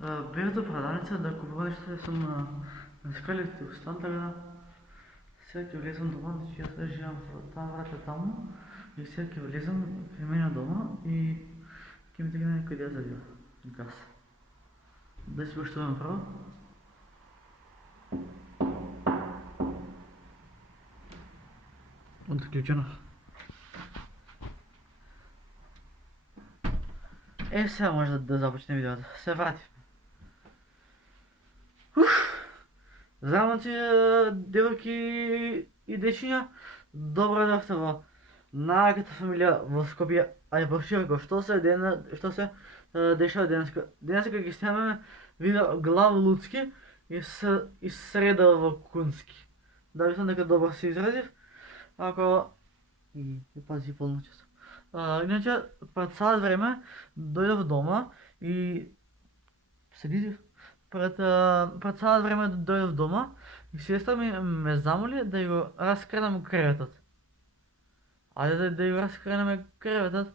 Бях до пrodavnice да купува нещо, съм на скалите остан, така да всеки влизам дома, значи аз живеем в там врата там и всеки влизам при мен дома и ки ми тръгне къде да завива газ. Да си бащувам право. Отключено. Сега може да започне видеото. Се врати. Здравейте, девойки и дечиња, добро дојавте во најаката фамилија во Скопје, а ја Баширко. Што се дешава денеска? Денеска ги снимаме видео глав лудски и среда во кунски. Да мислам дека добро се изразив. Ако и пази полно често. Иначе пред сад време дојдов дома и седи пред сад време дојдов дома и сестра ми ме замоли да го раскренам креветот. Ајде да го раскренеме креветот,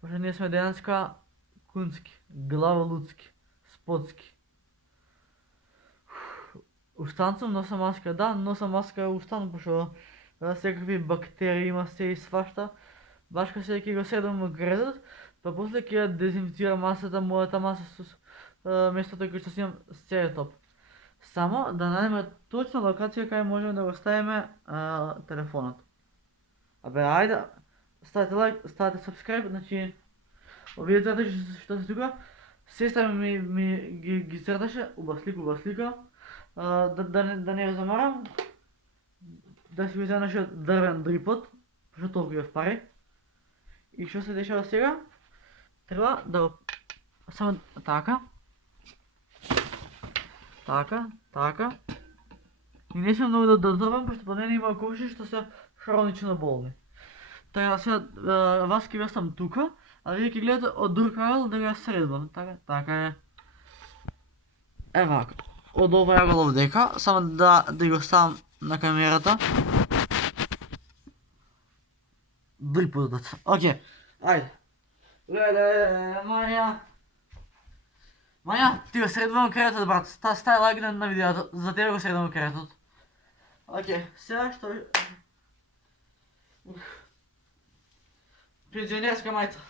пошто ние сме денеска кунски, глава лудски, спотски. Устан сум, носам маска, да, носам маска устан, пошто секакви бактерии има се и свашта. Баш кога ќе го седам во гредот, па после ќе ја дезинфицирам масата, мојата маса со местото кај што си имам стереотоп. Само да најдеме точна локација кај можеме да го ставиме телефонот. Абе, ајде, ставете лайк, ставете subscribe, значи, овие цртачи што се тука, сестра ми ги црташе, убав слика, да не ја замарам, да си го взема нашиот дрвен дрипот, пошто толку ја впари. И што се дешава сега? Треба да го само така. Така. И не сме многу да дотрбам, пошто по мене има комши што се хронично болни. Така сега вас ќе оставам тука, а вие ќе гледате од друг агол да го средбам. Така е. Ева, од овој агол овдека, само да го ставам на камерата. Дрипотот. Окей, ајде. Леле, Мања, ти го средувам креветот, брат. Стај лайк на видеото, за тебе го средувам креветот. Окей, сега што... Пензионерска мајца.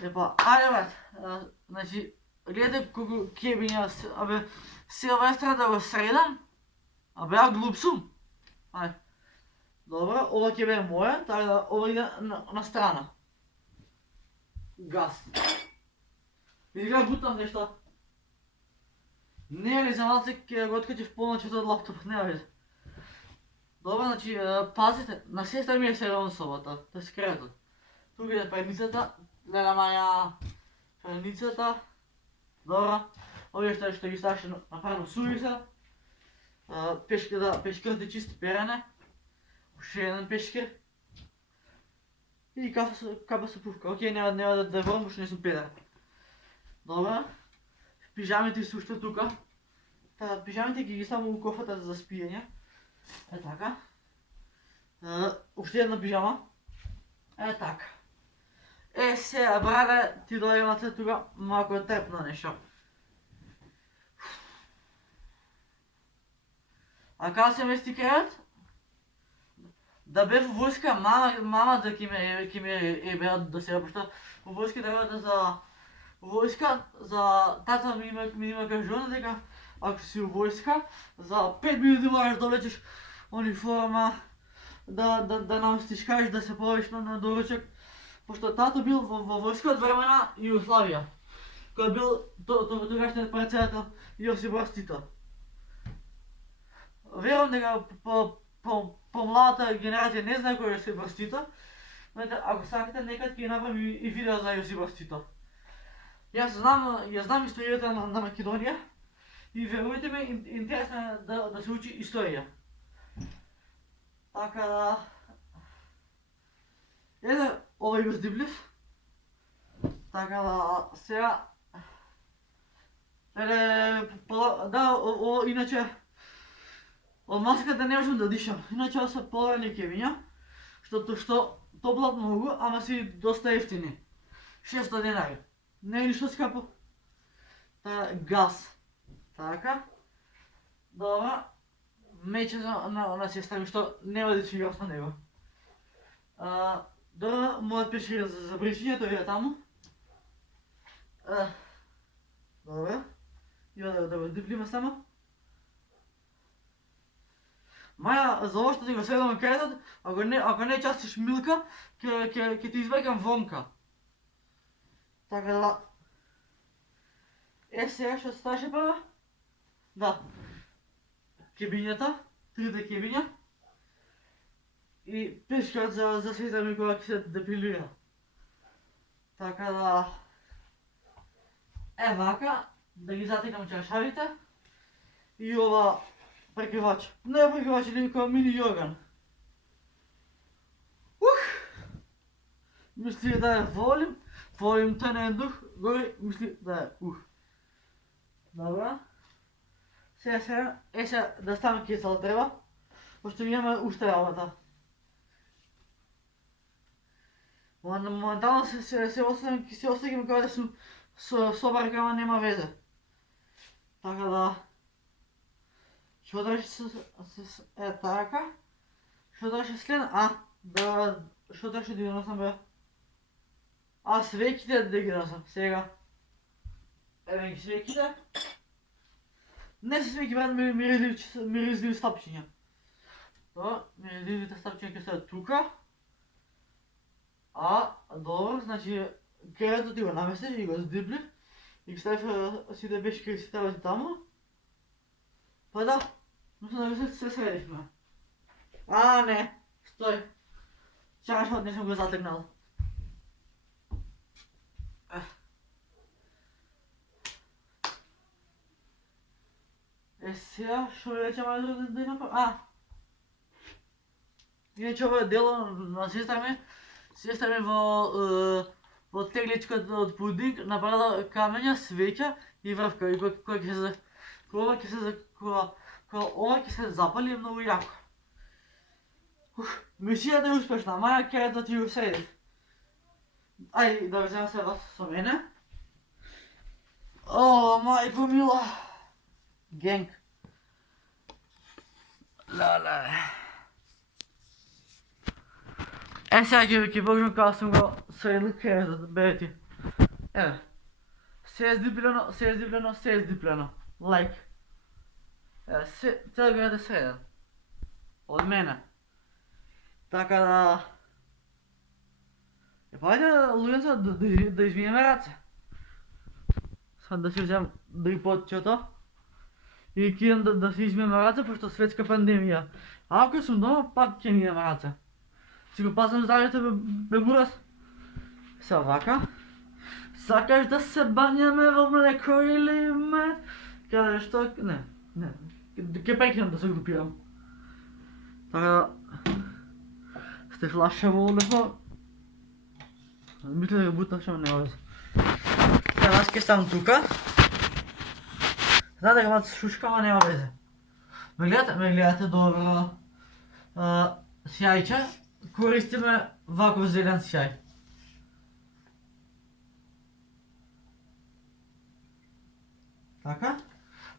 Епа, ајде брат. Значи, гледате колку кебиња, абе, Силвестра да го средам. Абе, ја глуп сум. Ајде. Добро, ова ќе бе моја, така да ова иде на страна. Газ. Изгледа бутам нешто. Не ли за малце ќе го откачив полночето од лаптопот, нема веќе. Добро, значи, пазите, на сестра ми е седело собата, тоа е креветот. Тука иде предницата, леле Маја, предницата. Добро, овие што ги ставаше направено сувиса. Пешкирот е чисто перене. Уште еден пешкир. И капа со пувка. Окей, нема да врам, пошто не сум педер. Добро. Пижамите се уште тука. Пижамите ги ставам у кофата за спиење. Е така. Уште една пижама. Е така. Сега, браде, ти дојдемате тука малку е трепно нешто. А кога се мести кревет? Да бев во војска, мама да ќе ме ебе до сега, пошто во војска треба да за тата ми има кажувано дека ако си во војска, за 5 минути можеш да облечеш униформа, да наместиш кажеш да се појавиш на доручок, пошто тато бил во војска од времена Југославија, кој бил тогашниот председател Јосип Брз Тито. Верувам дека помладата генерација не знае кој е Јосип Брз Тито, но ако сакате некад ќе направам и видео за Јосип Брз Тито. Јас знам историјата на Македонија и верувајте ме, интересно е да се учи историја. Така да... Еде, овој го здиблив. Така да, сега... Да, иначе... Од маската не можам да дишам, иначе ова се поверени кебиња, што топлат многу, ама си доста ефтини. 600 денари. Не е ништо скапо. газ. Така. Добро. Мечето на сестра ми, што нема да си играм со него. Добро, мојот пешир за бришење, тој е таму. Добро. Има да го диплиме само. Маја, за ова што ти го следам кредот, ако не частиш Милка, ќе ти извекам вонка. Така да... сега што ставаше прва? Да. Кебињата, трите кебиња. И пешкот за сестра ми кога ќе се депилира. Така да... вака, да ги затекам чаршавите. И ова прекривач. Не е прекривач, или како мини јорган. Мисли да е волим тенен дух, гори, мисли да е Добра. Сега, да ставам кисел треба, пошто ми имаме уште работа. Моментално се осеќам кога да сум собарка, ама нема везе. Така да... Што требаше така? Што требаше след... Што требаше да ги носам бе? Свеќите да ги носам, сега. Еве ги свеќите. Не се свеќи, брат, миризливи стапчиња. Миризливите стапчиња ќе се тука. Добро, значи, кредот ти го наместиш и го здипли. И ги ставиш сите бешки си работи таму. Па да, мислам да се средихме. Не, стој. Чакаш, не сум го затегнал. Сега, што ви речем да ја направам? Иначе ова е дело на сестра ми. Сестра ми во тегличкот од пудинг направила камења, свеќа и врвка. И кога ова ќе се запали е многу јако. Мисијата е успешна, маја ќе да ти го средив. Ајде да вземам се вас со мене. Мајко мила. Генг. Лале. Сега ќе покажам кога сум го средил кредот, бети. Еве. Се е здиплено. Лайк. Еве, цел го е среден. Од мене. Така да... Пајде, луѓенца, да измиеме раце. Сад да си взем дрипотчето. И ќе идем да си измиеме раце, пошто светска пандемија. Ако сум дома, пак ќе миеме раце. Си го пазам здравјето, бе бурас. Се вака. Сакаш да се бањаме во млеко или мед? Каде што? Не. Ке прекинам да се групирам. Така да... Сте флашево лефо. Мисле да го бутнав, што нема везе. Сега аз ке ставам тука. Знаете дека мат шушка, ама нема везе. Ме гледате добро сјајче. Користиме ваков зелен сјај. Така.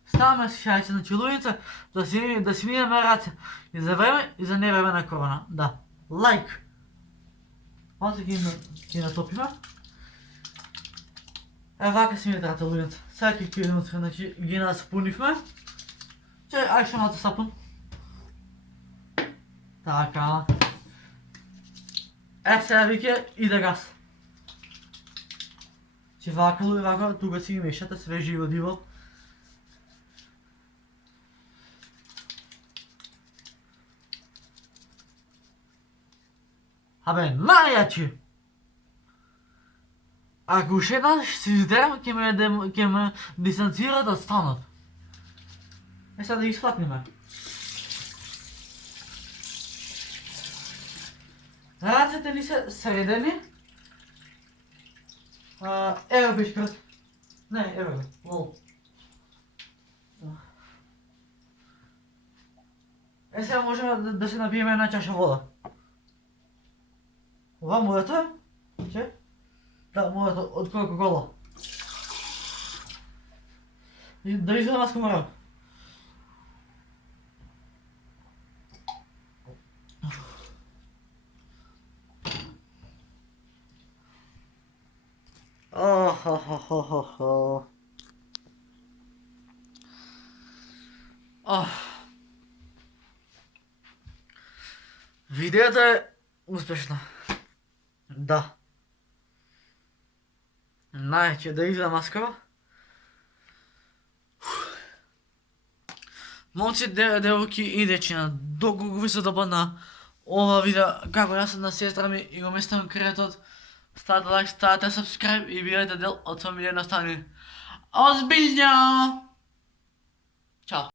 Ставаме сјајче, значи луѓица да си миеме раце и за време и за невреме на корона. Да. Лайк. Може ги натопиме. Вака си миете раце луѓица. Сега ќе идем утре, значи ги наспунивме. Ајде што малку сапун. Така. Сега вике иде газ. Че вака, тука си ги мешате свежи и водиво. Најачи! Ако уште еднаш си издерам, ќе ме дистанцират од станот. Сега да ги сфатниме. Рацете ли се средени? Ево бешкрат. Не, ево го, лол. Сега можеме да се напиеме една чаша вода. Ова моето е? Че? Да, моето од Кока-Кола. Да изгледа маска мора. Охо-хо-хо-хо-хо. Видеята е успешна. Да. Најче да изгледа маскава. Момци, девојки и дечина, доколку ви се допадна ова видео, како јас сум на сестра ми и го местам креатот, ставате лайк, ставате subscribe и бидете дел од фамилија на Стани. Озбилно! Чао!